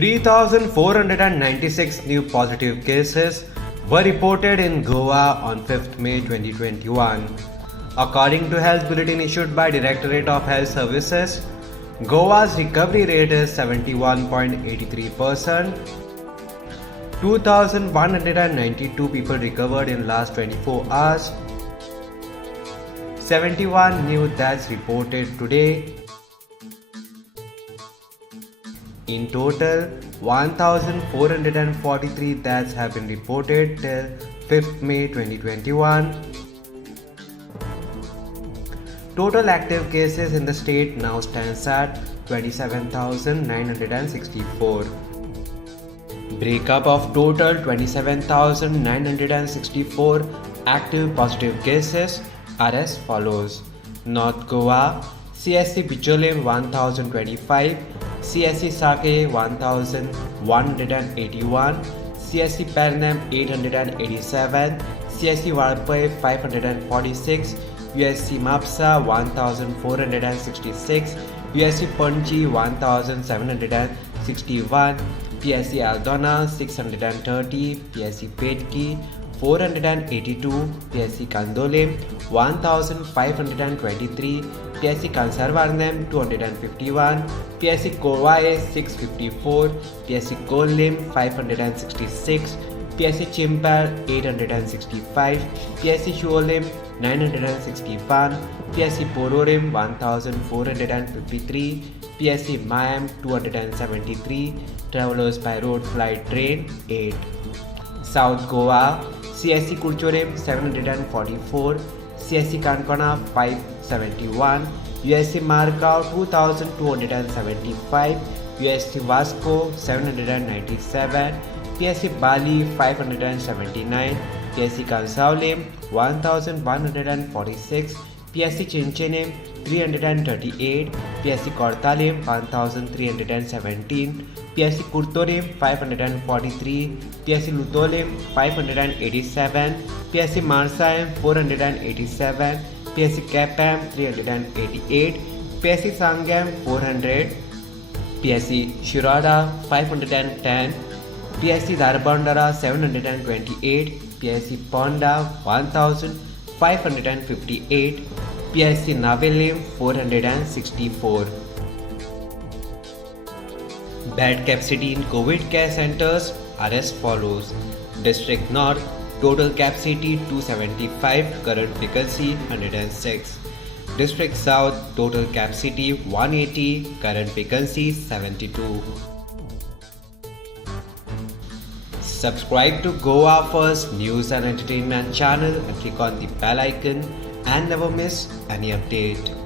3,496 new positive cases were reported in Goa on 5th May 2021. According to Health Bulletin issued by Directorate of Health Services, Goa's recovery rate is 71.83%. 2,192 people recovered in last 24 hours. 71 new deaths reported today. In total, 1,443 deaths have been reported till 5th May 2021. Total active cases in the state now stands at 27,964. Breakup of total 27,964 active positive cases are as follows. North Goa, CSC Bicholim 1025, CSC Sake 1181, CSC Pernam 887, CSC Valpai 546, USC Mapsa 1466, USC Panji 1761, PSC Aldona 630, PSC Petki 482, PSC Kandolim 1523, PSC Kansarvarnam 251, PSC Kovai 654, PSC Kolim 566, PSC Chimpar 865, PSC Shuolim 961, PSC Pororim 1453, PSC Mayam 273, Travelers by road, flight, train 8. South Goa, CSC Kurchorim 744, CSC Kankana 571, USC Margao 2275, USC Vasco 797, PSC Bali 579, PSC Kansaulim 1146, PSC Chinchinim 338, PSC Kortalim 1317, PSC Kurtorim 543, PSC Lutolim 587, PSC Marsaim 487, PSC Kapam 388, PSC Sangam 400, PSC Shirada 510, PSC Darbandara 728, PSC Ponda 1558, PSC Navelim 464. Bed capacity in COVID care centers are as follows. District North, total capacity 275, current vacancy 106. District South, total capacity 180, current vacancy 72. Subscribe to Goa First News and Entertainment channel and click on the bell icon and never miss any update.